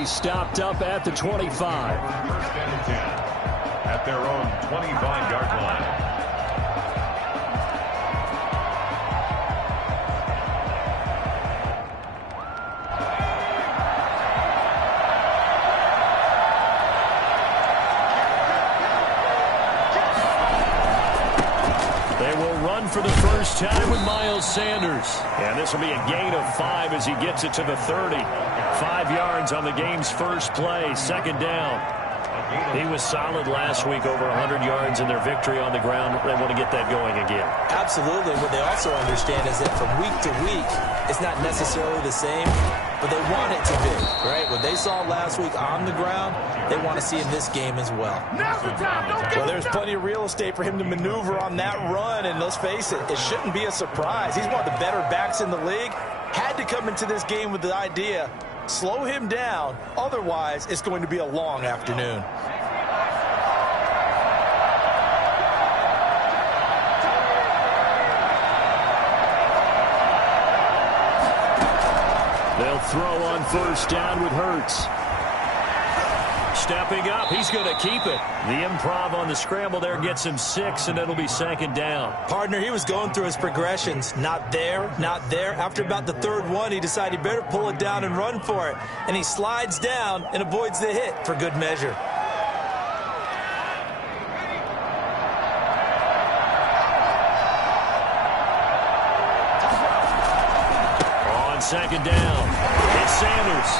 be stopped up at the 25. First and 10 at their own 25-yard line. For the first time with Miles Sanders. And this will be a gain of 5 as he gets it to the 30. 5 yards on the game's first play, second down. He was solid last week, over 100 yards in their victory on the ground. They want to get that going again. Absolutely. What they also understand is that from week to week, it's not necessarily the same, but they want it to be, right? What they saw last week on the ground, they want to see in this game as well. Now's the time. Well, there's plenty of real estate for him to maneuver on that run, and let's face it, it shouldn't be a surprise. He's one of the better backs in the league. Had to come into this game with the idea, slow him down, otherwise it's going to be a long afternoon. They'll throw on first down with Hurts. Stepping up, he's going to keep it. The improv on the scramble there gets him 6, and it'll be second down. Partner, he was going through his progressions. Not there, not there. After about the third one, he decided he better pull it down and run for it. And he slides down and avoids the hit for good measure. On second down, it's Sanders.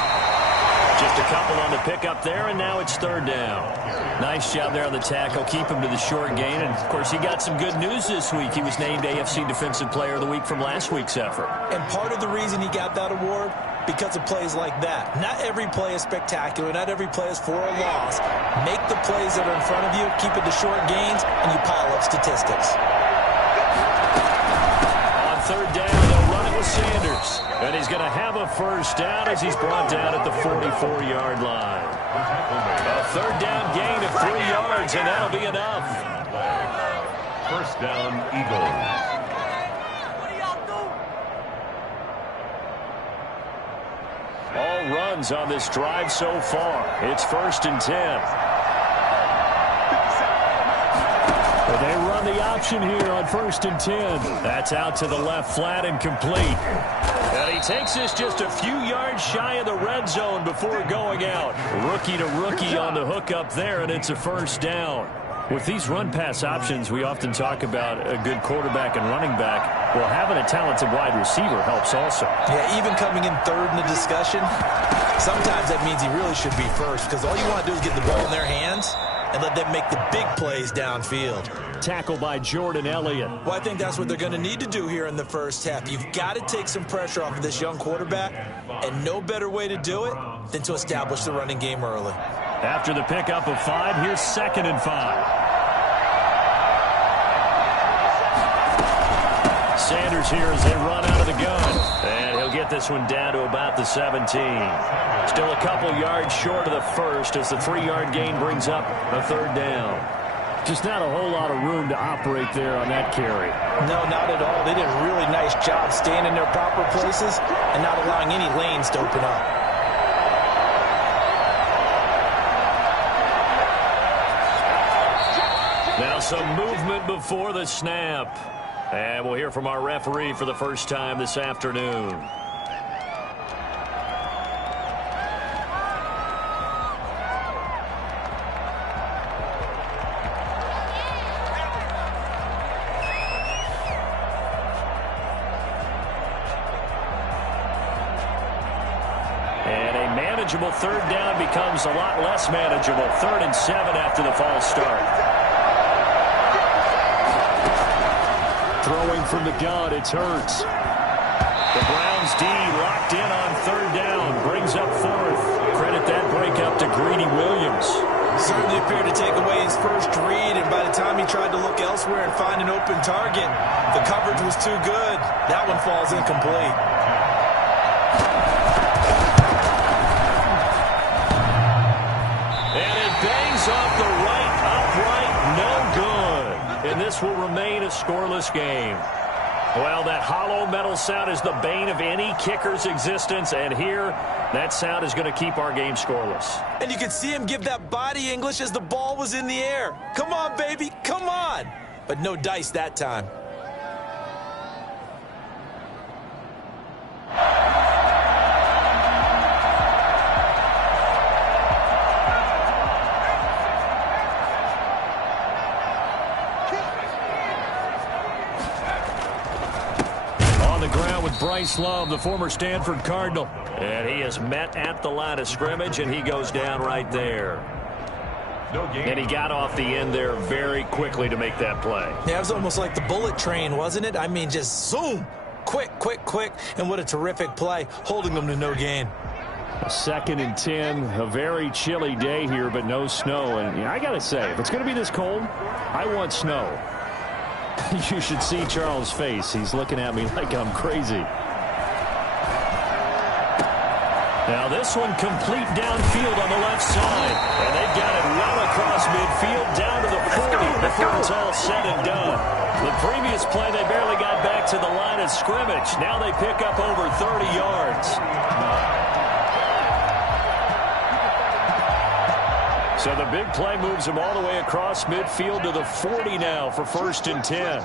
Just a couple on the pickup there, and now it's third down. Nice job there on the tackle. Keep him to the short gain. And, of course, he got some good news this week. He was named AFC Defensive Player of the Week from last week's effort. And part of the reason he got that award, because of plays like that. Not every play is spectacular. Not every play is for a loss. Make the plays that are in front of you, keep it to short gains, and you pile up statistics. On third down, they'll run it with Sanders. And he's going to have a first down as he's brought down at the 44-yard line. A third down gain of 3 yards, and that'll be enough. First down, Eagles. All runs on this drive so far. It's first and 10. They run the option here on first and 10. That's out to the left flat and complete. And he takes this just a few yards shy of the red zone before going out. Rookie to rookie on the hook up there, and it's a first down. With these run-pass options, we often talk about a good quarterback and running back. Well, having a talented wide receiver helps also. Yeah, even coming in third in the discussion, sometimes that means he really should be first, because all you want to do is get the ball in their hands and let them make the big plays downfield. Tackle by Jordan Elliott. Well, I think that's what they're going to need to do here in the first half. You've got to take some pressure off of this young quarterback, and no better way to do it than to establish the running game early. After the pickup of 5, here's second and 5. Sanders here as they run out of the gun. And he'll get this one down to about the 17. Still a couple yards short of the first as the 3-yard gain brings up a third down. Just not a whole lot of room to operate there on that carry. No, not at all. They did a really nice job staying in their proper places and not allowing any lanes to open up. Now some movement before the snap. And we'll hear from our referee for the first time this afternoon. And a manageable third down becomes a lot less manageable. 3rd and 7 after the false start. Throwing from the gun, it's Hurts. The Browns D locked in on third down. Brings up 4th. Credit that breakup to Greedy Williams. Certainly appeared to take away his first read, and by the time he tried to look elsewhere and find an open target, the coverage was too good. That one falls incomplete. And it bangs off the right upright. No good. And this will remain a scoreless game. Well, that hollow metal sound is the bane of any kicker's existence, and here, that sound is going to keep our game scoreless. And you can see him give that body English as the ball was in the air. Come on, baby, come on. But no dice that time. Bryce Love, the former Stanford Cardinal. And he is met at the line of scrimmage, and he goes down right there. And he got off the end there very quickly to make that play. Yeah, it was almost like the bullet train, wasn't it? I mean, just zoom. Quick, quick, quick. And what a terrific play, holding them to no gain. 2nd and 10, a very chilly day here, but no snow. And I got to say, if it's going to be this cold, I want snow. You should see Charles' face. He's looking at me like I'm crazy. Now this one complete downfield on the left side. And they've got it well across midfield down to the 40 before it's all said and done. The previous play, they barely got back to the line of scrimmage. Now they pick up over 30 yards. So the big play moves them all the way across midfield to the 40 now for 1st and 10.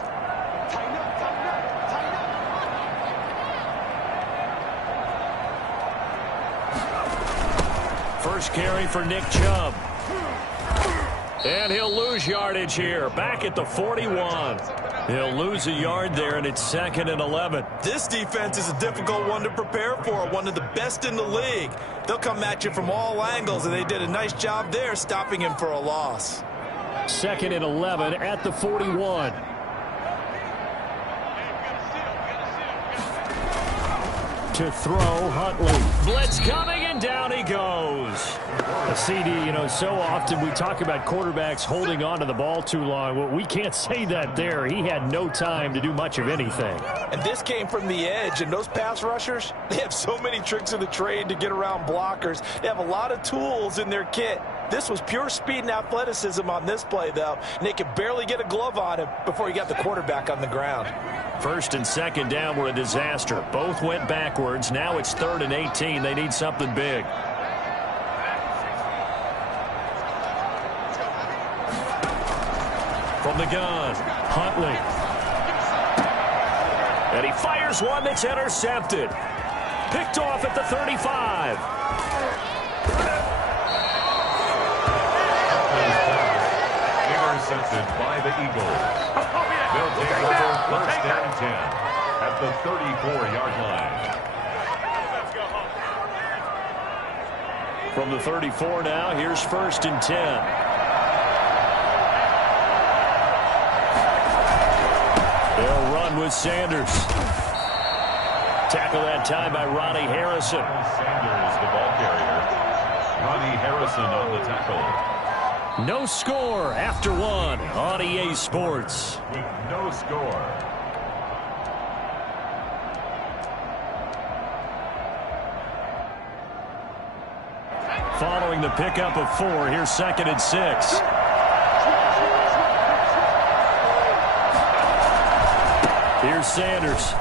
First carry for Nick Chubb. And he'll lose yardage here. Back at the 41. He'll lose a yard there, and it's 2nd and 11. This defense is a difficult one to prepare for, one of the best in the league. They'll come at you from all angles, and they did a nice job there stopping him for a loss. 2nd and 11 at the 41. To throw, Huntley. Blitz coming, and down he goes. A CD, you know, so often we talk about quarterbacks holding on to the ball too long. Well, we can't say that there. He had no time to do much of anything. And this came from the edge, and those pass rushers, they have so many tricks of the trade to get around blockers. They have a lot of tools in their kit. This was pure speed and athleticism on this play, though, and they could barely get a glove on him before he got the quarterback on the ground. 1st and 2nd down were a disaster. Both went backwards. Now it's 3rd and 18. They need something big. From the gun, Huntley. And he fires one that's intercepted. Picked off at the 35. Intercepted by the Eagles. They'll take over 1st and 10 at the 34-yard line. From the 34 now, here's 1st and 10. They'll run with Sanders. Tackle that time by Ronnie Harrison. Sanders, the ball carrier. Ronnie Harrison on the tackle. No score after one on EA Sports. No score. Following the pickup of 4, here's 2nd and 6. Here's Sanders.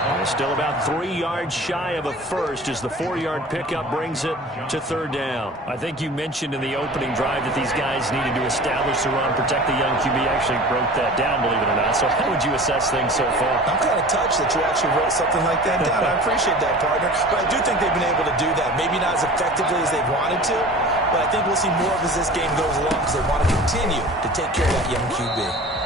And still about 3 yards shy of a first as the 4-yard pickup brings it to 3rd down. I think you mentioned in the opening drive that these guys needed to establish the run, protect the young QB. Actually wrote that down, believe it or not. So how would you assess things so far? I'm kind of touched that you actually wrote something like that down. I appreciate that, partner. But I do think they've been able to do that. Maybe not as effectively as they've wanted to, but I think we'll see more of as this game goes along because they want to continue to take care of that young QB.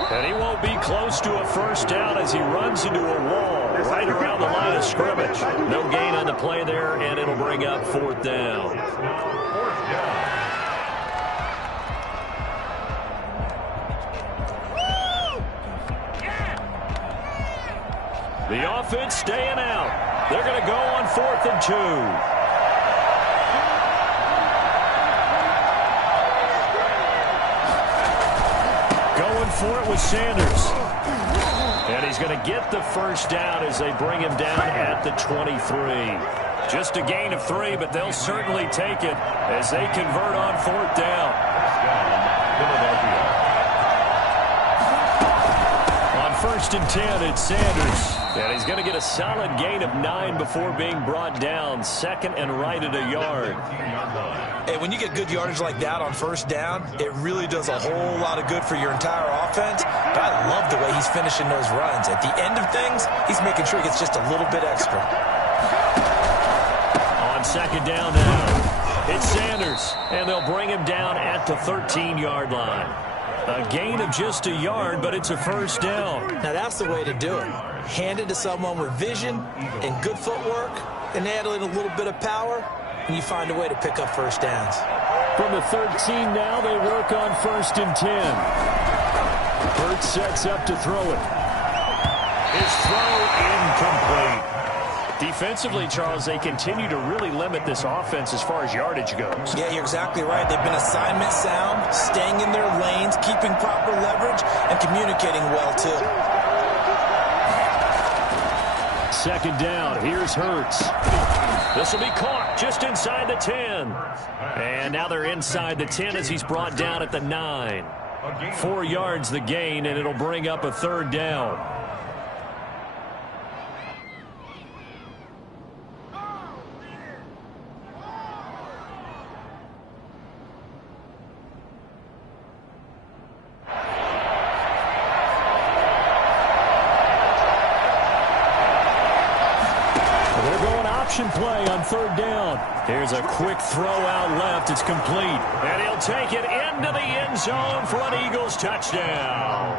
And he won't be close to a first down as he runs into a wall right around the line of scrimmage. No gain on the play there, and it'll bring up 4th down. The offense staying out. They're going to go on 4th and 2. For it was Sanders. And he's going to get the first down as they bring him down at the 23. Just a gain of 3, but they'll certainly take it as they convert on 4th down. first and 10, it's Sanders. And he's going to get a solid gain of 9 before being brought down. Second and right at a yard. Hey, when you get good yardage like that on first down, it really does a whole lot of good for your entire offense. But I love the way he's finishing those runs. At the end of things, he's making sure he gets just a little bit extra. On second down now, it's Sanders. And they'll bring him down at the 13-yard line. A gain of just a yard, but it's a first down. Now, that's the way to do it. Hand it to someone with vision and good footwork, and add in a little bit of power, and you find a way to pick up first downs. From the 13 now, they work on first and 10. Hurts sets up to throw it. His throw incomplete. Defensively, Charles, they continue to really limit this offense as far as yardage goes. Yeah, you're exactly right. They've been assignment sound, staying in their lanes, keeping proper leverage, and communicating well, too. Second down, here's Hurts. This will be caught just inside the 10. And now they're inside the 10 as he's brought down at the 9. 4 yards the gain, and it'll bring up a third down. Play on third down. Here's a quick throw out left. It's complete. And he'll take it into the end zone for an Eagles touchdown.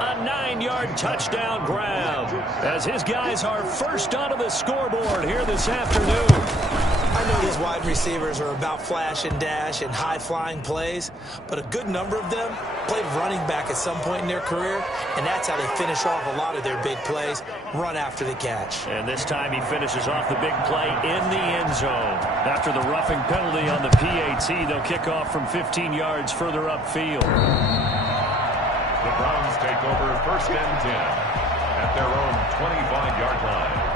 A 9-yard touchdown grab as his guys are first onto the scoreboard here this afternoon. I know these wide receivers are about flash and dash and high-flying plays, but a good number of them played running back at some point in their career, and that's how they finish off a lot of their big plays, run after the catch. And this time he finishes off the big play in the end zone. After the roughing penalty on the PAT, they'll kick off from 15 yards further upfield. The Browns take over first and 10 at their own 25-yard line.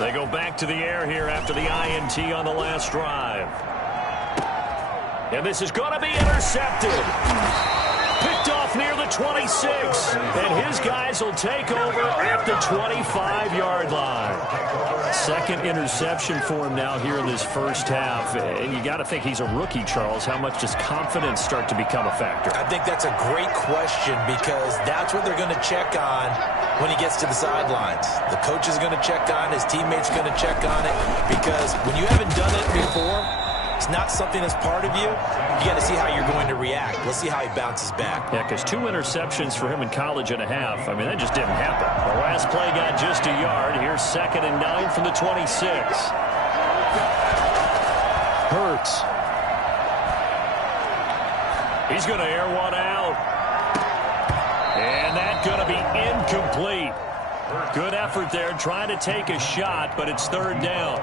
They go back to the air here after the INT on the last drive. And this is going to be intercepted. Picked off near the 26. And his guys will take over at the 25-yard line. Second interception for him now here in this first half. And you got to think he's a rookie, Charles. How much does confidence start to become a factor? I think that's a great question because that's what they're going to check on when he gets to the sidelines. The coach is going to check on, his teammates are going to check on it, because when you haven't done it before, it's not something that's part of you. You got to see how you're going to react. Let's see how he bounces back. Yeah, because 2 interceptions for him in college and a half. I mean, that just didn't happen. The last play got just a yard. Here's second and 9 from the 26. Hurts. He's going to air one out. And that's going to be incomplete. Good effort there, trying to take a shot, but it's third down.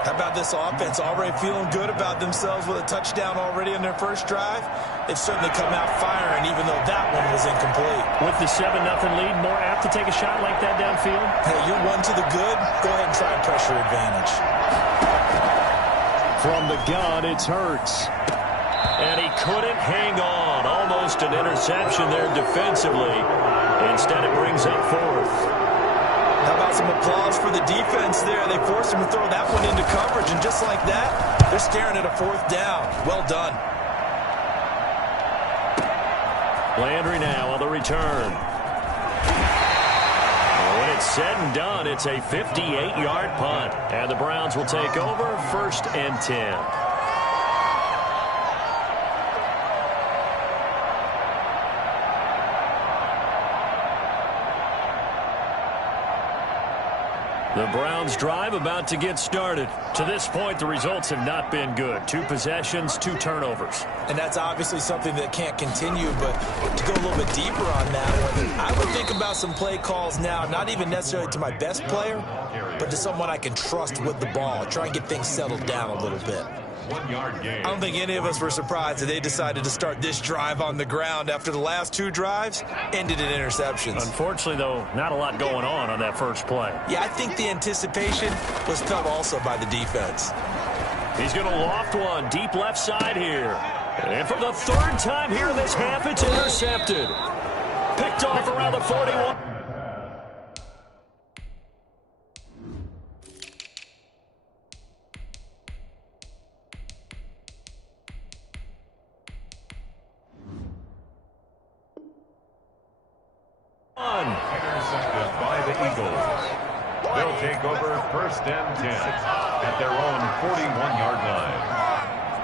How about this offense already feeling good about themselves with a touchdown already in their first drive? They've certainly come out firing, even though that one was incomplete. With the 7-0 lead, more apt to take a shot like that downfield? Hey, you're one to the good. Go ahead and try and pressure advantage. From the gun, it's Hurts. And he couldn't hang on. Almost an interception there defensively. Instead, it brings up fourth. How about some applause for the defense there? They forced him to throw that one into coverage, and just like that, they're staring at a fourth down. Well done. Landry now on the return. When it's said and done, it's a 58-yard punt. And the Browns will take over first and 10. The Browns drive about to get started. To this point, the results have not been good. 2 possessions, 2 turnovers. And that's obviously something that can't continue, but to go a little bit deeper on that one, I would think about some play calls now, not even necessarily to my best player, but to someone I can trust with the ball. Try and get things settled down a little bit. 1-yard gain. I don't think any of us were surprised that they decided to start this drive on the ground after the last 2 drives ended in interceptions. Unfortunately, though, not a lot going on that first play. Yeah, I think the anticipation was felt also by the defense. He's going to loft one deep left side here. And for the 3rd time here in this half, it's intercepted. Picked off around the 41. Intercepted by the Eagles. They'll take over 1st and 10 at their own 41-yard line.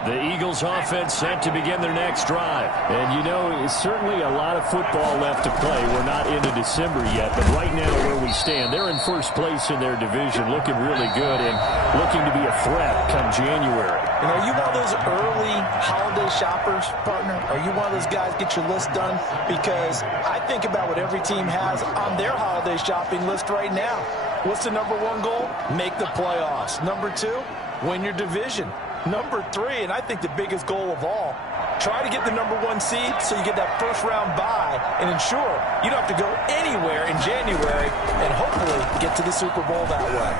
The Eagles offense set to begin their next drive. And, you know, it's certainly a lot of football left to play. We're not into December yet, but right now where we stand, they're in 1st place in their division, looking really good and looking to be a threat come January. You know, are you one of those early holiday shoppers, partner? Are you one of those guys get your list done? Because I think about what every team has on their holiday shopping list right now. What's the #1 goal? Make the playoffs. #2, win your division. #3, and I think the biggest goal of all, try to get the #1 seed so you get that first-round bye and ensure you don't have to go anywhere in January and hopefully get to the Super Bowl that way.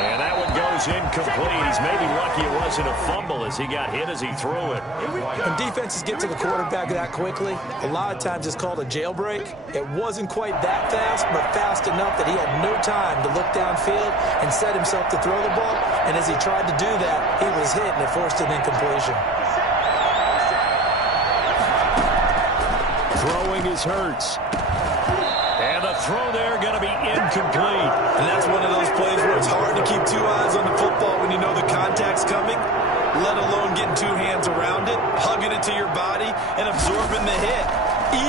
And that one goes incomplete. He's maybe lucky it wasn't a fumble as he got hit as he threw it. When defenses get to the quarterback that quickly, a lot of times it's called a jailbreak. It wasn't quite that fast, but fast enough that he had no time to look downfield and set himself to throw the ball. And as he tried to do that, he was hit and it forced an incompletion. Throwing is Hurts. And the throw there going to be incomplete. And that's one of those plays where it's hard to keep 2 eyes on the football when you know the contact's coming, let alone getting 2 hands around it, hugging it to your body, and absorbing the hit,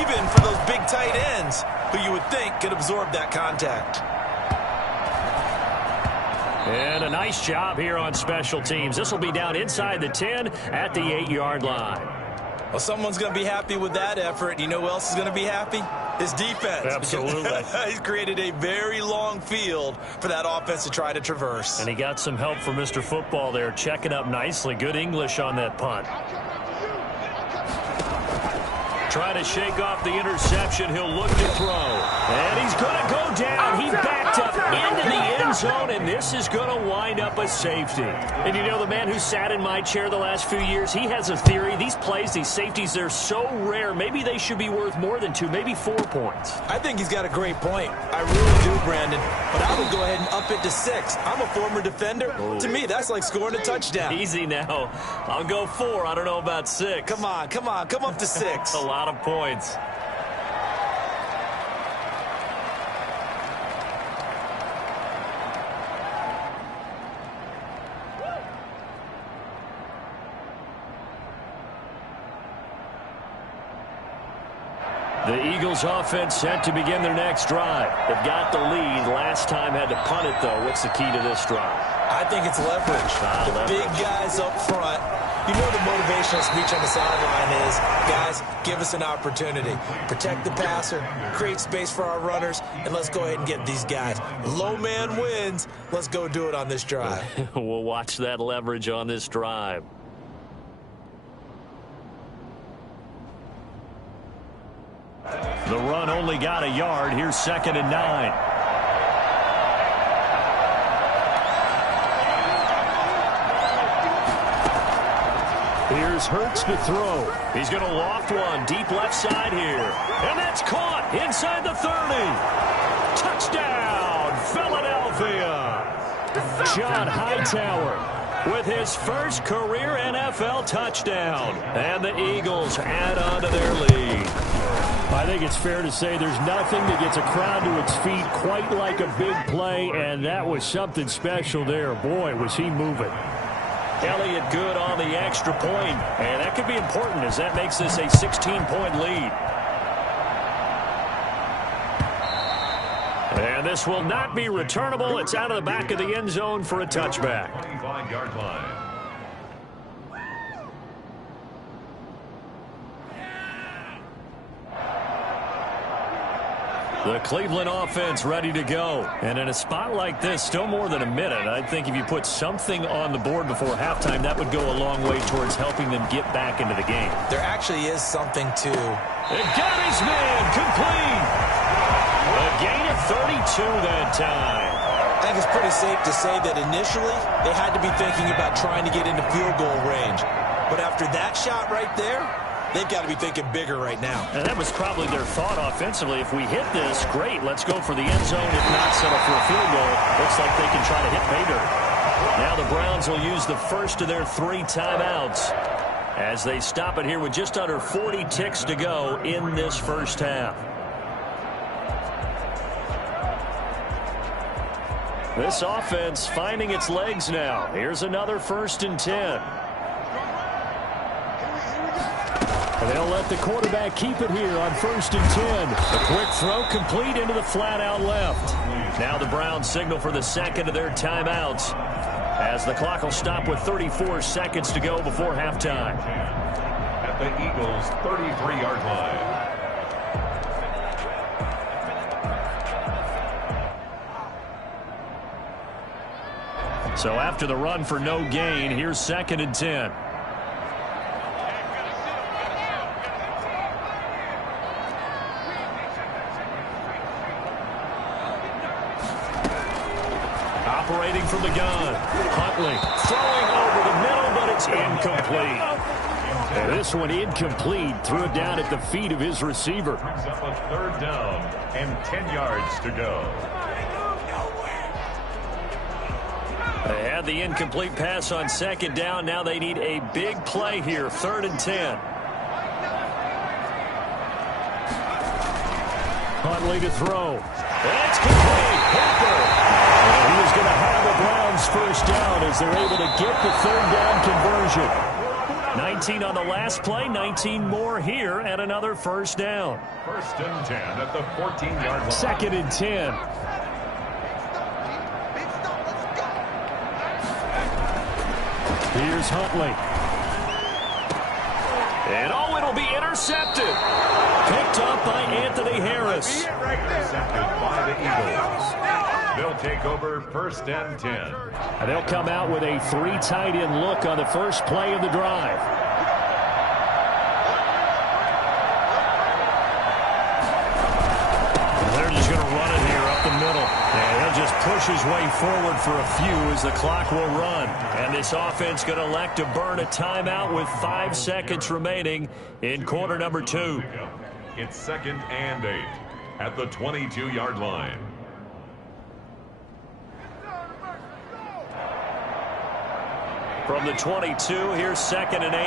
even for those big tight ends who you would think could absorb that contact. And a nice job here on special teams. This will be down inside the 10 at the 8-yard line. Well, someone's going to be happy with that effort. You know who else is going to be happy? His defense. Absolutely. He's created a very long field for that offense to try to traverse. And he got some help from Mr. Football there, checking up nicely. Good English on that punt. Trying to shake off the interception. He'll look to throw. And he's going to go down. He backed up into the end zone, and this is going to wind up a safety. And you know, the man who sat in my chair the last few years, he has a theory. These plays, these safeties, they're so rare. Maybe they should be worth more than 2, maybe 4 points. I think he's got a great point. I really do, Brandon. But I would go ahead and up it to 6. I'm a former defender. Oh. To me, that's like scoring a touchdown. Easy now. I'll go 4. I don't know about 6. Come on. Come up to 6. A lot of points. The Eagles offense set to begin their next drive. They've got the lead. Last time had to punt it, though. What's the key to this drive? I think it's leverage. The big guys up front. You know the motivational speech on the sideline is, guys, give us an opportunity. Protect the passer, create space for our runners, and let's go ahead and get these guys. Low man wins. Let's go do it on this drive. We'll watch that leverage on this drive. The run only got a yard. Here's 2nd and 9. Here's Hurts to throw. He's going to loft one deep left side here. And that's caught inside the 30. Touchdown, Philadelphia. John Hightower with his first career NFL touchdown. And the Eagles add on to their lead. I think it's fair to say there's nothing that gets a crowd to its feet quite like a big play, and that was something special there. Boy, was he moving. Elliott good on the extra point, and that could be important as that makes this a 16-point lead. And this will not be returnable. It's out of the back of the end zone for a touchback. 25-yard line. The Cleveland offense ready to go. And in a spot like this, still more than a minute, I think if you put something on the board before halftime, that would go a long way towards helping them get back into the game. There actually is something to... It got his man complete. A gain of 32 that time. I think it's pretty safe to say that initially they had to be thinking about trying to get into field goal range. But after that shot right there, they've got to be thinking bigger right now. And that was probably their thought offensively. If we hit this, great. Let's go for the end zone. If not, settle for a field goal. Looks like they can try to hit pay dirt. Now the Browns will use the first of their 3 timeouts as they stop it here with just under 40 ticks to go in this first half. This offense finding its legs now. Here's another 1st and 10. They'll let the quarterback keep it here on 1st and 10. A quick throw complete into the flat out left. Now the Browns signal for the second of their timeouts as the clock will stop with 34 seconds to go before halftime. At the Eagles' 33-yard line. So after the run for no gain, here's 2nd and 10. Operating from the gun. Huntley throwing over the middle, but it's incomplete. And this one incomplete. Threw it down at the feet of his receiver. Brings up a 3rd down and 10 yards to go. They had the incomplete pass on 2nd down. Now they need a big play here. 3rd and 10. Huntley to throw. It's complete. Hooper. And he is going to have the Browns first down as they're able to get the 3rd down conversion. 19 on the last play, 19 more here, and another first down. 1st and 10 at the 14-yard line. 2nd and 10. Here's Huntley. And oh, it'll be intercepted. Picked up by Anthony Harris. Intercepted by the Eagles. They'll take over 1st and 10. And they'll come out with a 3 tight end look on the first play of the drive. And they're just going to run it here up the middle. And he'll just push his way forward for a few as the clock will run. And this offense going to elect to burn a timeout with 5 seconds remaining in quarter number 2. It's 2nd and 8 at the 22-yard line. From the 22, here's 2nd and 8.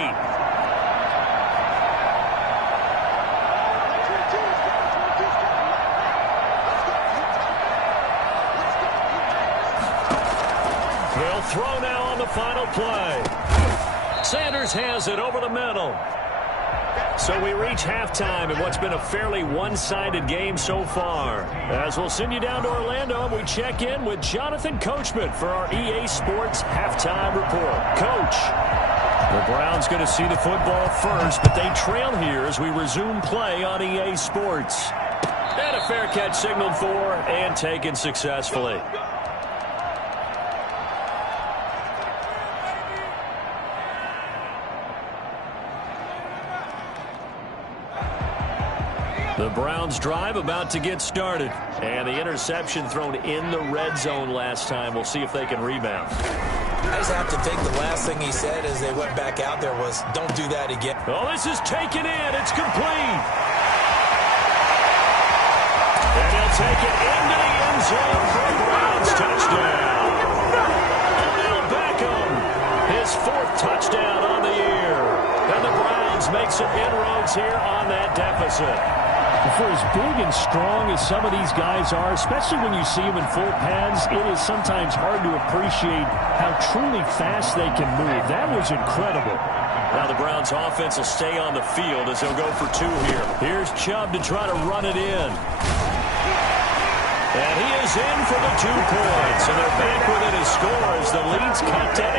They'll throw now on the final play. Sanders has it over the middle. So we reach halftime in what's been a fairly one-sided game so far. As we'll send you down to Orlando, we check in with Jonathan Coachman for our EA Sports Halftime Report. Coach, the Browns going to see the football first, but they trail here as we resume play on EA Sports. And a fair catch signaled for and taken successfully. The Browns drive about to get started. And the interception thrown in the red zone last time. We'll see if they can rebound. I just have to think the last thing he said as they went back out there was, don't do that again. Oh, this is taken in. It's complete. And he'll take it into the end zone for a Browns touchdown. Odell Beckham, his 4th touchdown on the year. And the Browns make some inroads here on that deficit. For as big and strong as some of these guys are, especially when you see them in full pads, it is sometimes hard to appreciate how truly fast they can move. That was incredible. Now the Browns offense will stay on the field as they'll go for 2 here. Here's Chubb to try to run it in. And he is in for the 2 points. And they're back within his score as the lead's cut to 8.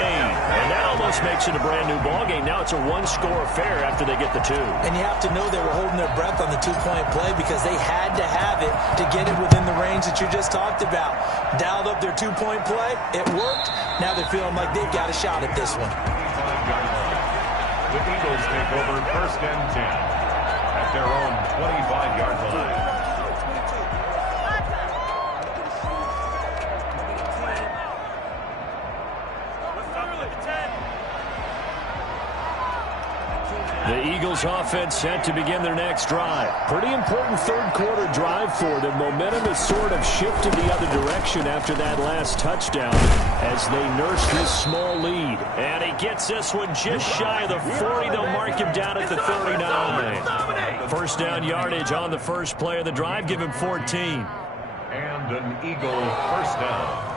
And that almost makes it a brand-new ballgame. Now it's a 1-score affair after they get the 2. And you have to know they were holding their breath on the 2-point play because they had to have it to get it within the range that you just talked about. Dialed up their 2-point play. It worked. Now they're feeling like they've got a shot at this one. The Eagles take over 1st and 10 at their own 25-yard line. The Eagles offense set to begin their next drive. Pretty important third-quarter drive for them. Momentum has sort of shifted the other direction after that last touchdown as they nurse this small lead. And he gets this one just shy of the 40. They'll mark him down at the 39. First down yardage on the first play of the drive. Give him 14. And an Eagle first down.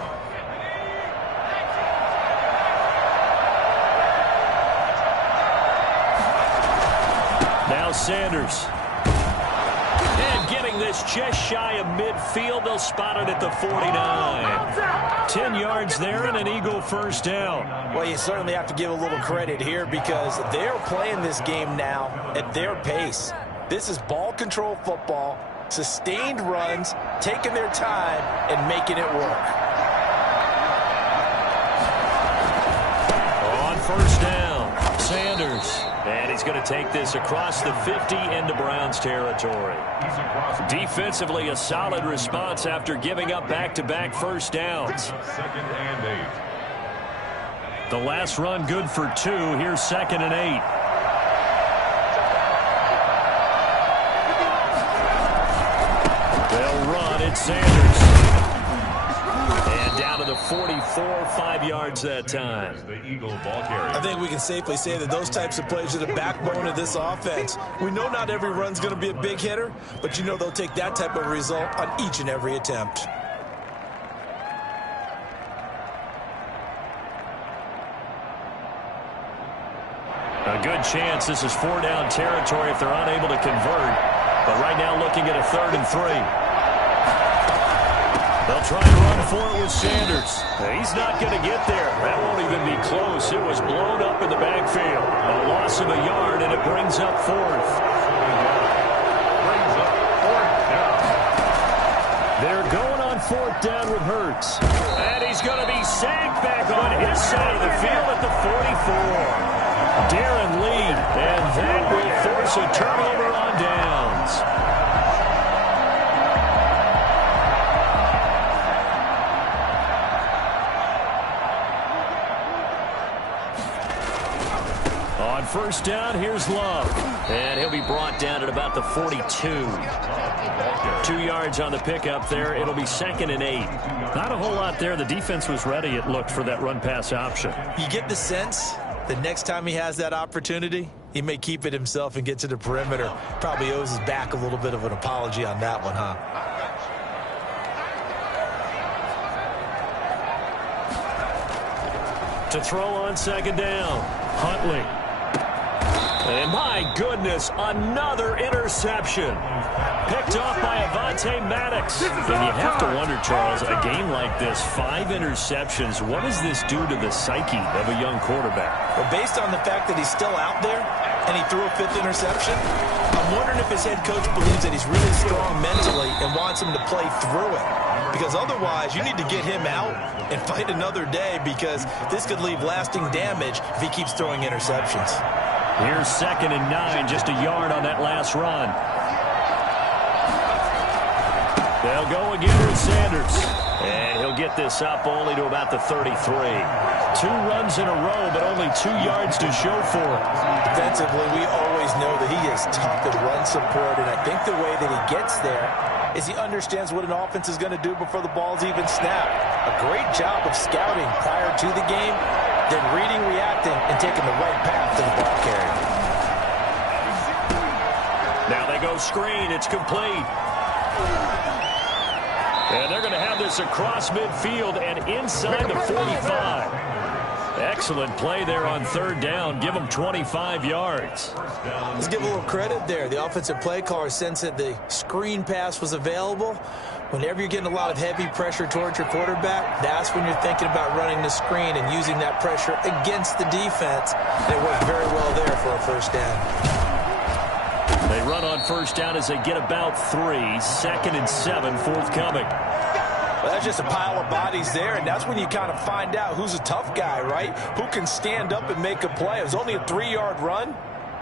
Now Sanders. And getting this just shy of midfield. They'll spot it at the 49. 10 yards there and an Eagle first down. Well, you certainly have to give a little credit here because they're playing this game now at their pace. This is ball control football, sustained runs, taking their time and making it work. On first down, Sanders. And he's going to take this across the 50 into Browns territory. Defensively, a solid response after giving up back-to-back first downs. 2nd and 8. The last run good for 2. Here's 2nd and 8. They'll run. It's Sanders. And down to the 44, 5 yards that time. The Eagle ball carrier. I think we can safely say that those types of plays are the backbone of this offense. We know not every run's going to be a big hitter, but you know they'll take that type of result on each and every attempt. A good chance this is 4-down territory if they're unable to convert. But right now looking at a 3rd and 3. They'll try and run for it with Sanders. He's not going to get there. That won't even be close. It was blown up in the backfield. A loss of a yard, and it brings up 4th. They're going on 4th down with Hurts. And he's going to be sacked back on his side of the field at the 44. Darren Lee, and that will force a turnover on downs. On first down, here's Love. And he'll be brought down at about the 42. 2 yards on the pickup there. It'll be 2nd and 8. Not a whole lot there. The defense was ready, it looked, for that run-pass option. You get the sense the next time he has that opportunity, he may keep it himself and get to the perimeter. Probably owes his back a little bit of an apology on that one, huh? To throw on 2nd down, Huntley. And my goodness, another interception. Picked off by Avonte Maddox. And you have to wonder, Charles, a game like this, 5 interceptions, what does this do to the psyche of a young quarterback? Well, based on the fact that he's still out there and he threw a 5th interception, I'm wondering if his head coach believes that he's really strong mentally and wants him to play through it. Because otherwise, you need to get him out and fight another day because this could leave lasting damage if he keeps throwing interceptions. Here's 2nd and 9, just a yard on that last run. They'll go again with Sanders. And he'll get this up only to about the 33. 2 runs in a row, but only 2 yards to show for it. Defensively, we always know that he is tough at run support, and I think the way that he gets there is he understands what an offense is going to do before the ball's even snapped. A great job of scouting prior to the game, then reading, reacting, and taking the right path to the ball carrier. Now they go screen. It's complete. And they're going to have this across midfield and inside the 45. Excellent play there on 3rd down. Give them 25 yards. Let's give a little credit there. The offensive play caller sensed that the screen pass was available, Whenever you're getting a lot of heavy pressure towards your quarterback, that's when you're thinking about running the screen and using that pressure against the defense. And it worked very well there for a first down. They run on first down as they get about 3. 2nd and 7 forthcoming. Well, that's just a pile of bodies there, and that's when you kind of find out who's a tough guy, right? Who can stand up and make a play. It was only a 3-yard run,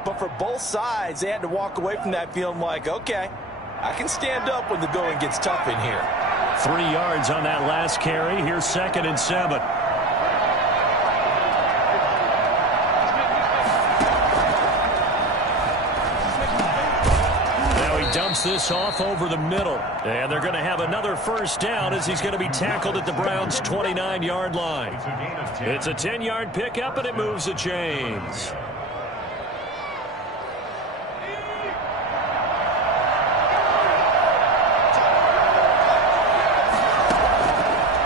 but for both sides, they had to walk away from that feeling like, okay, I can stand up when the going gets tough in here. 3 yards on that last carry. Here's 2nd and 7. Dumps this off over the middle. And they're going to have another first down as he's going to be tackled at the Browns' 29-yard line. It's a 10-yard pickup, and it moves the chains.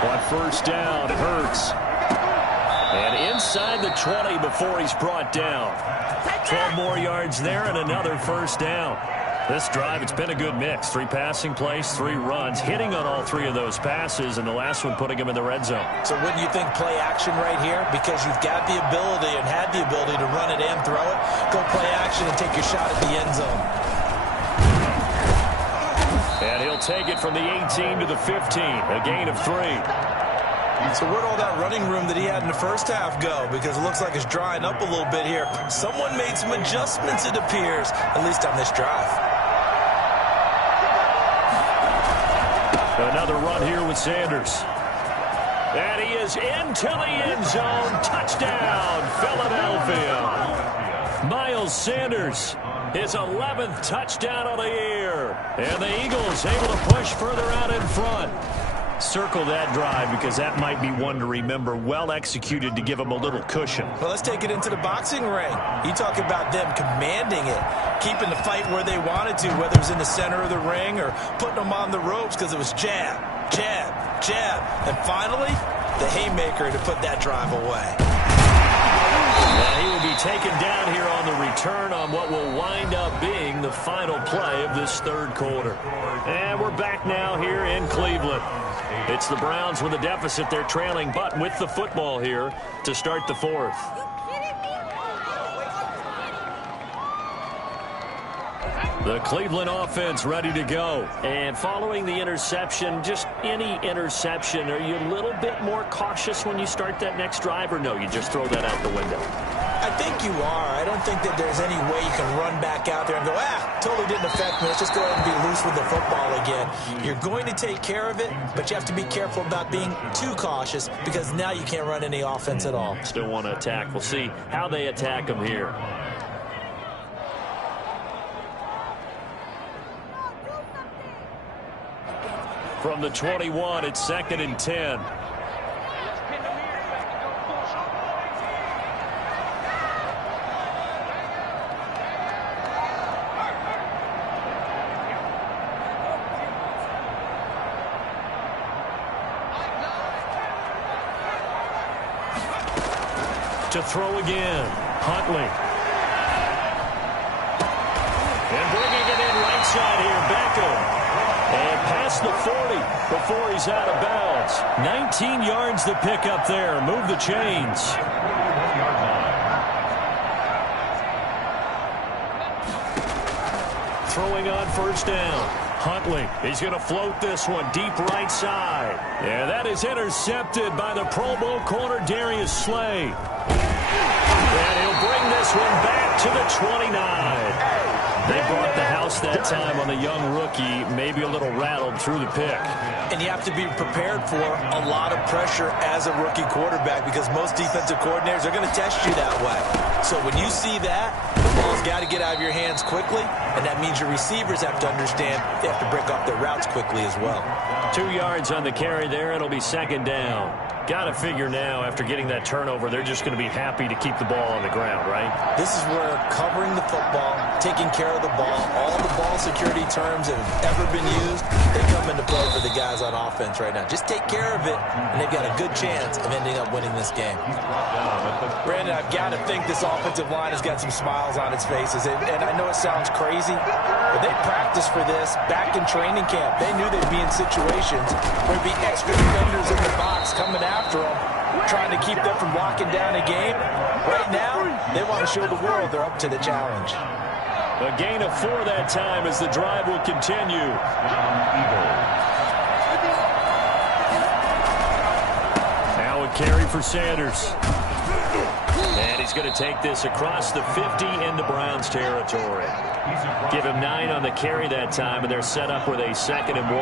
On first down, it hurts. And inside the 20 before he's brought down. 12 more yards there and another first down. This drive, it's been a good mix. 3 passing plays, 3 runs, hitting on all 3 of those passes, and the last one putting him in the red zone. So wouldn't you think play action right here? Because you've got the ability and had the ability to run it and throw it. Go play action and take your shot at the end zone. And he'll take it from the 18 to the 15, a gain of 3. So where'd all that running room that he had in the first half go? Because it looks like it's drying up a little bit here. Someone made some adjustments, it appears, at least on this drive. Another run here with Sanders. And he is into the end zone. Touchdown, Philadelphia. Miles Sanders, his 11th touchdown of the year. And the Eagles able to push further out in front. Circle that drive because that might be one to remember. Well executed to give them a little cushion. Well, let's take it into the boxing ring. You talk about them commanding it, keeping the fight where they wanted to, whether it was in the center of the ring or putting them on the ropes because it was jab, jab, jab. And finally, the haymaker to put that drive away. And he will be taken down here on the return on what will wind up being the final play of this third quarter. And we're back now here in Cleveland. It's the Browns with a deficit. They're trailing, but with the football here to start the 4th. The Cleveland offense ready to go. And following the interception, just any interception, are you a little bit more cautious when you start that next drive, or no, you just throw that out the window? I think you are. I don't think that there's any way you can run back out there and go, totally didn't affect me. Let's just go ahead and be loose with the football again. You're going to take care of it, but you have to be careful about being too cautious because now you can't run any offense at all. Still want to attack. We'll see how they attack them here. From the 21, it's 2nd and 10. To throw again, Huntley. And bringing it in right side here, Beckham. And past the 40 before he's out of bounds. 19 yards to pick up there. Move the chains. Throwing on first down. Huntley, he's going to float this one deep right side. Yeah, that is intercepted by the Pro Bowl corner, Darius Slay. And he'll bring this one back to the 29. They brought the house that time on the young rookie, maybe a little rattled through the pick. And you have to be prepared for a lot of pressure as a rookie quarterback because most defensive coordinators are going to test you that way. So when you see that, the ball's got to get out of your hands quickly, and that means your receivers have to understand they have to break off their routes quickly as well. 2 yards on the carry there. It'll be 2nd down. Got to figure now, after getting that turnover, they're just going to be happy to keep the ball on the ground, right? This is where covering the football, taking care of the ball, all the ball security terms that have ever been used, they come into play for the guys on offense right now. Just take care of it, and they've got a good chance of ending up winning this game. Brandon, I've got to think this offensive line has got some smiles on its faces, and I know it sounds crazy, but they practiced for this back in training camp. They knew they'd be in situations where there'd be extra defenders in the box coming after them, trying to keep them from locking down a game. Right now, they want to show the world they're up to the challenge. A gain of 4 that time as the drive will continue. Now a carry for Sanders. And he's going to take this across the 50 into Browns territory. Give him 9 on the carry that time, and they're set up with a 2nd and 1.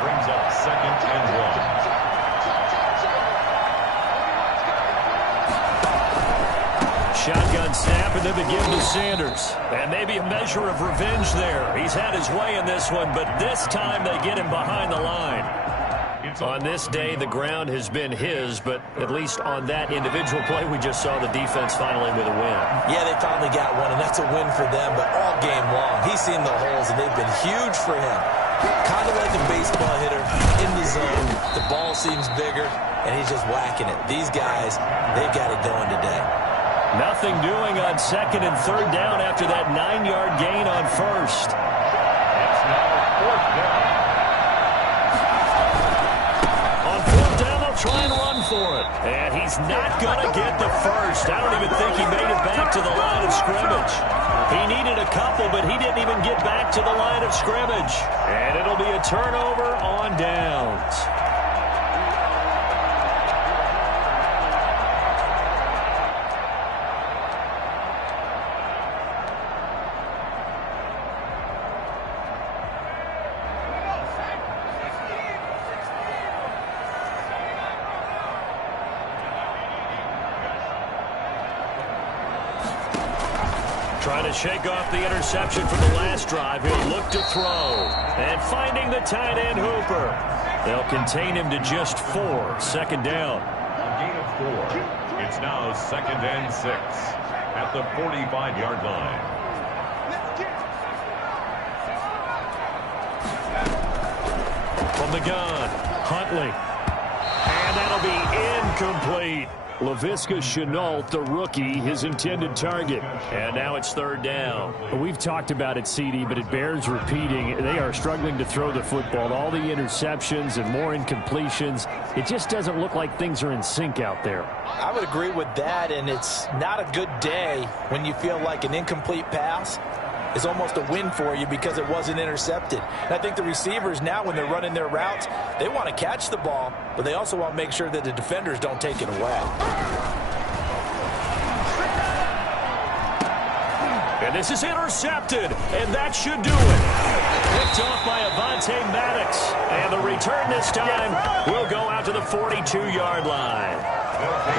Brings up 2nd and 1. Shotgun snap, and then the give to Sanders. And maybe a measure of revenge there. He's had his way in this one, but this time they get him behind the line. On this day, the ground has been his, but at least on that individual play, we just saw the defense finally with a win. Yeah, they finally got one, and that's a win for them, but all game long, he's seen the holes, and they've been huge for him. Kind of like a baseball hitter in the zone. The ball seems bigger, and he's just whacking it. These guys, they've got it going today. Nothing doing on 2nd and 3rd down after that 9-yard gain on 1st. It's now 4th down. On 4th down, they'll try and run for it. And he's not going to get the first. I don't even think he made it back to the line of scrimmage. He needed a couple, but he didn't even get back to the line of scrimmage. And it'll be a turnover on downs. Trying to shake off the interception from the last drive. He'll look to throw. And finding the tight end Hooper. They'll contain him to just 4. 2nd down. A gain of 4. It's now 2nd and 6 at the 45-yard line. From the gun, Huntley. And that'll be incomplete. Laviska Shenault, the rookie, his intended target. And now it's 3rd down. We've talked about it, CD, but it bears repeating. They are struggling to throw the football. All the interceptions and more incompletions. It just doesn't look like things are in sync out there. I would agree with that, and it's not a good day when you feel like an incomplete pass is almost a win for you because it wasn't intercepted. And I think the receivers now, when they're running their routes, they want to catch the ball, but they also want to make sure that the defenders don't take it away. And this is intercepted, and that should do it. Picked off by Avonte Maddox. And the return this time will go out to the 42-yard line.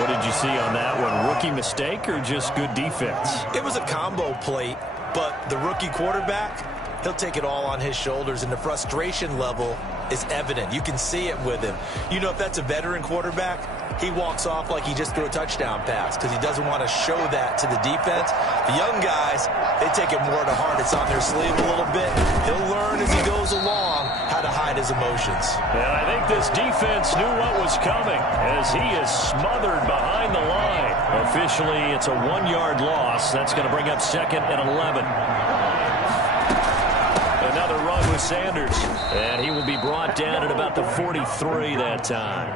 What did you see on that one? Rookie mistake or just good defense? It was a combo plate, but the rookie quarterback, he'll take it all on his shoulders, and the frustration level is evident. You can see it with him. You know, if that's a veteran quarterback, he walks off like he just threw a touchdown pass because he doesn't want to show that to the defense. The young guys, they take it more to heart. It's on their sleeve a little bit. He'll learn as he goes along how to hide his emotions. And I think this defense knew what was coming as he is smothered behind the line. Officially, it's a 1-yard loss. That's going to bring up 2nd and 11. Another run with Sanders. And he will be brought down at about the 43 that time.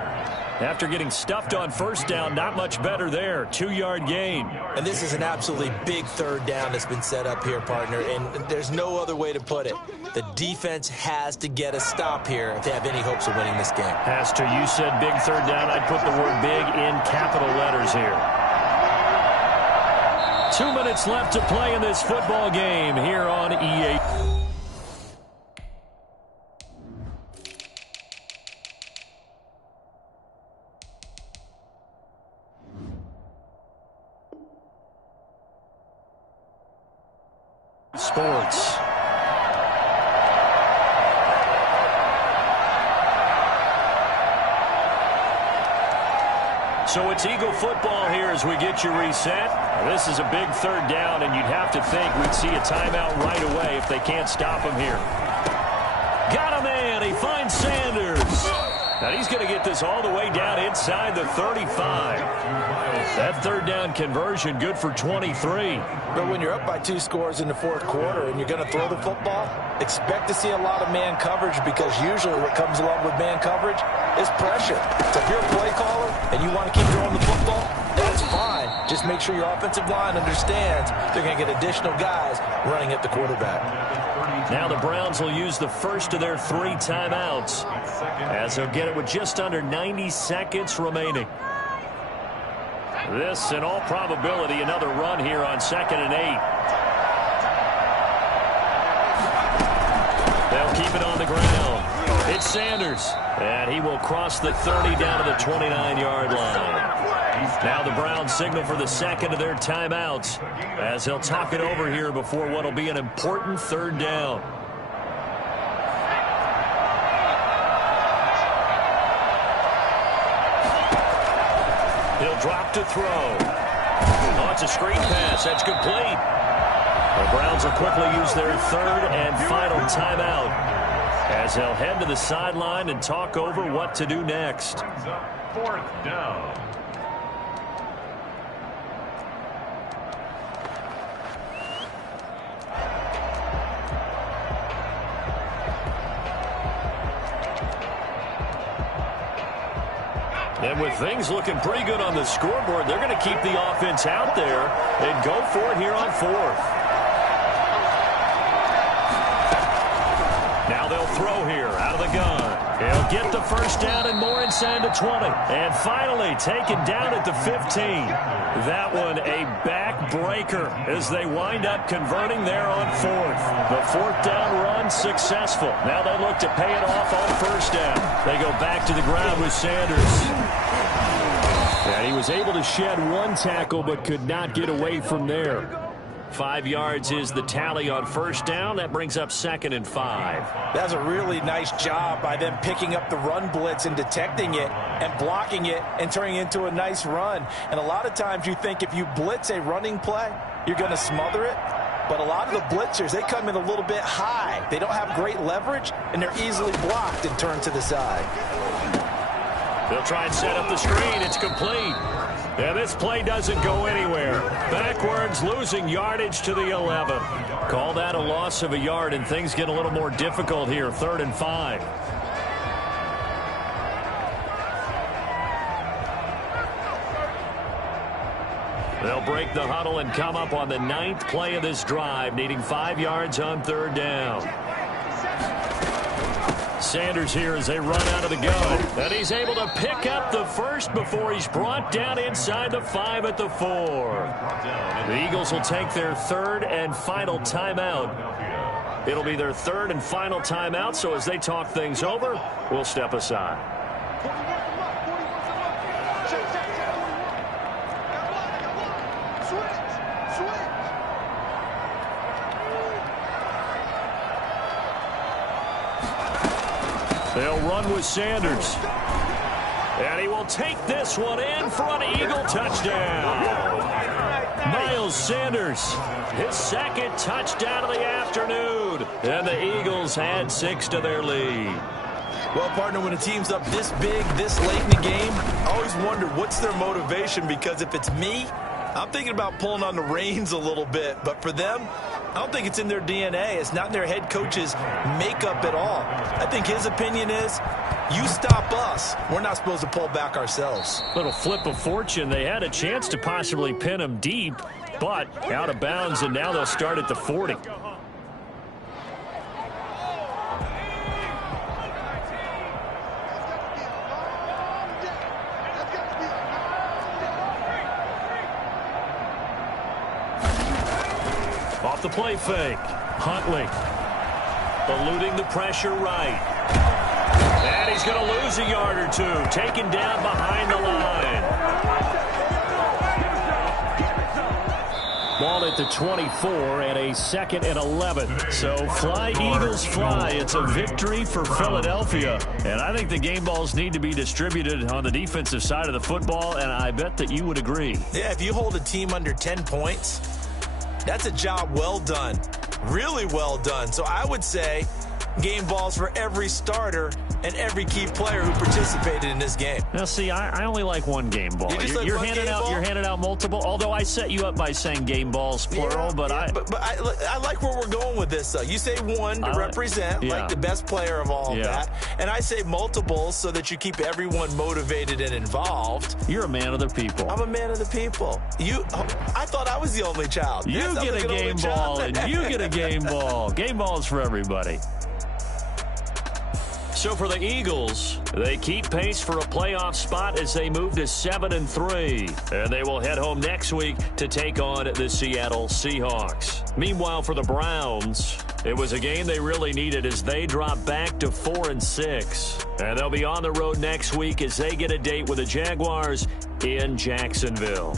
After getting stuffed on 1st down, not much better there. 2-yard gain. And this is an absolutely big 3rd down that's been set up here, partner, and there's no other way to put it. The defense has to get a stop here if they have any hopes of winning this game. Has to. You said big 3rd down. I'd put the word big in capital letters here. 2 minutes left to play in this football game here on EA. Sports. So it's Eagle football here as we get you reset. This is a big third down, and you'd have to think we'd see a timeout right away if they can't stop him here. Got him in. He finds Sanders. And he's going to get this all the way down inside the 35. That third down conversion good for 23. But when you're up by 2 scores in the fourth quarter and you're going to throw the football, expect to see a lot of man coverage, because usually what comes along with man coverage is pressure. So if you're a play caller and you want to keep throwing the football, that's fine. Just make sure your offensive line understands they're going to get additional guys running at the quarterback. Now the Browns will use the first of their 3 timeouts, as they'll get it with just under 90 seconds remaining. This, in all probability, another run here on 2nd and 8. They'll keep it on the ground. It's Sanders, and he will cross the 30 down to the 29-yard line. Now the Browns signal for the second of their timeouts, as they'll talk it over here before what will be an important third down. He'll drop to throw. Oh, it's a screen pass. That's complete. The Browns will quickly use their third and final timeout, as they'll head to the sideline and talk over what to do next. 4th down. And with things looking pretty good on the scoreboard, they're going to keep the offense out there and go for it here on 4th. Now they'll throw here out of the gun. He'll get the first down and more inside the 20. And finally taken down at the 15. That one a backbreaker as they wind up converting there on 4th. The 4th down run successful. Now they look to pay it off on 1st down. They go back to the ground with Sanders. And he was able to shed 1 tackle but could not get away from there. 5 yards is the tally on 1st down. That brings up 2nd and 5. That's a really nice job by them picking up the run blitz and detecting it and blocking it and turning it into a nice run. And a lot of times you think if you blitz a running play, you're going to smother it. But a lot of the blitzers, they come in a little bit high. They don't have great leverage, and they're easily blocked and turned to the side. They'll try and set up the screen. It's complete. Yeah, this play doesn't go anywhere. Backwards, losing yardage to the 11. Call that a loss of a yard, and things get a little more difficult here. 3rd and 5. They'll break the huddle and come up on the 9th play of this drive, needing 5 yards on 3rd down. Sanders here as they run out of the gun. And he's able to pick up the first before he's brought down inside the 5 at the 4. The Eagles will take their 3rd and final timeout. It'll be their 3rd and final timeout, so as they talk things over, we'll step aside. They'll run with Sanders. And he will take this one in for an Eagle touchdown. Miles Sanders, his 2nd touchdown of the afternoon. And the Eagles add 6 to their lead. Well, partner, when a team's up this big, this late in the game, I always wonder what's their motivation, because if it's me, I'm thinking about pulling on the reins a little bit. But for them, I don't think it's in their DNA. It's not in their head coach's makeup at all. I think his opinion is, you stop us, we're not supposed to pull back ourselves. Little flip of fortune. They had a chance to possibly pin him deep, but out of bounds, and now they'll start at the 40. Off the play fake. Huntley eluding the pressure right. And he's going to lose a yard or 2. Taken down behind the line. Ball at the 24 and a 2nd and 11. So fly, Eagles, fly. It's a victory for Philadelphia. And I think the game balls need to be distributed on the defensive side of the football, and I bet that you would agree. Yeah, if you hold a team under 10 points, that's a job well done. Really well done. So I would say game balls for every starter and every key player who participated in this game. Now, see, I only like one game ball. You're handing out multiple. Although I set you up by saying game balls plural, but I like where we're going with this. Though you say one to represent like the best player of all of that, and I say multiples so that you keep everyone motivated and involved. You're a man of the people. I'm a man of the people. I thought I was the only child. You get a game ball, and you get a game ball. Game balls for everybody. So for the Eagles, they keep pace for a playoff spot as they move to 7-3. And they will head home next week to take on the Seattle Seahawks. Meanwhile, for the Browns, it was a game they really needed as they drop back to 4-6. And they'll be on the road next week as they get a date with the Jaguars in Jacksonville.